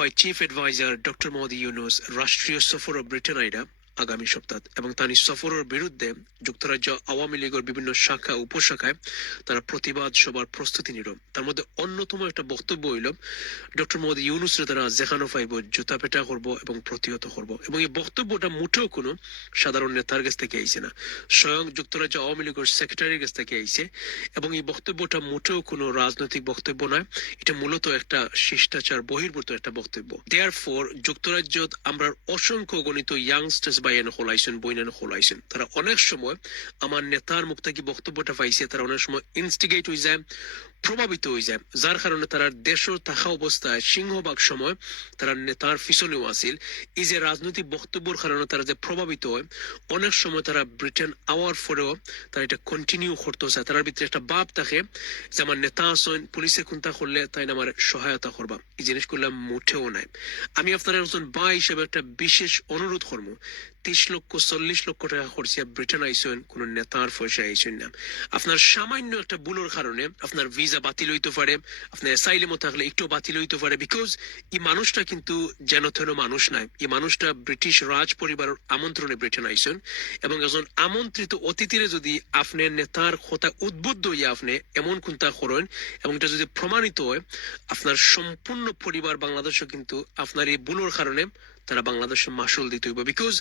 হয় chief adviser doctor Mohammad Yunus রাষ্ট্রীয় সফর ব্রিটেন আইডা আগামী সপ্তাহ এবং তার সফরের বিরুদ্ধে যুক্তরাজ্য আওয়ামী লীগের বিভিন্ন শাখা উপশাখায় তারা প্রতিবাদ সভার প্রস্তুতি নিল। তার মধ্যে অন্যতম একটা বক্তব্য হইল ডক্টর মোহাম্মদ ইউনূসরে তারা যেখানো পাইব জুতা পেটা করব এবং প্রতিহত করব। এবং এই বক্তব্যটা মোটেও কোনো সাধারণ নেতার কাছ থেকে আইছে না, স্বয়ং যুক্তরাজ্য আওয়ামী লীগের সেক্রেটারির কাছ থেকে আইছে। এবং এই বক্তব্যটা মোটেও কোনো রাজনৈতিক বক্তব্য নয়, এটা মূলত একটা শিষ্টাচার বহির্ভূত একটা বক্তব্য। দেয়ারফর যুক্তরাজ্য আমরা অসংখ্য গণিত ইয়াংস্টার্স বাইন হলাইছেন বইনান হলাইছেন, তারা অনেক সময় আমার নেতার মুখ থেকে বক্তব্যটা পাইছে, তারা অনেক সময় ইনস্টিগেট হয়ে যায়, প্রভাবিত হয়ে যায়, যার কারণে তারা দেশের থাকা অবস্থায় সিংহভাগ সময় তারা নেতার পিছনেও আসিল। এই যে রাজনৈতিক বক্তব্যের কারণে তারা যে প্রভাবিত হয়, অনেক সময় তারা ব্রিটেন আওয়ার পরেও তারা এটা কন্টিনিউ করতে চায়। তার ভিতরে একটা ভাব থাকে যে আমার নেতা আসেন, পুলিশে খুনতা করলে তাই আমার সহায়তা করবা। এই জিনিসগুলো মোটেও নাই। আমি আপনার একজন বা হিসেবে একটা বিশেষ অনুরোধ করবো, 30 লক্ষ 40 লক্ষ টাকা খরচিয়া ব্রিটেন আইসেন, কোন নেতার পয়সা আইসেন না। আপনার সামান্য একটা ভুলের কারণে আপনার ভিসা বাতিল হইতে পারে, আপনার অ্যাসাইলেমও থাকলে একটু বাতিল হইতে পারে। বিকজ এই মানুষটা কিন্তু যেন তেন মানুষ নাই, এই মানুষটা ব্রিটিশ রাজ পরিবারের আমন্ত্রণে ব্রিটেন আইসেন। এবং একজন আমন্ত্রিত অতিথিরে যদি আপনি নেতার কথা উদ্বুদ্ধ হইয়া আপনি এমন কোনটা করেন এবং এটা যদি প্রমাণিত হয়, আপনার সম্পূর্ণ পরিবার বাংলাদেশও কিন্তু আপনার এই ভুলের কারণে তারা বাংলাদেশে মাসুল দিতে হইব। বিকজ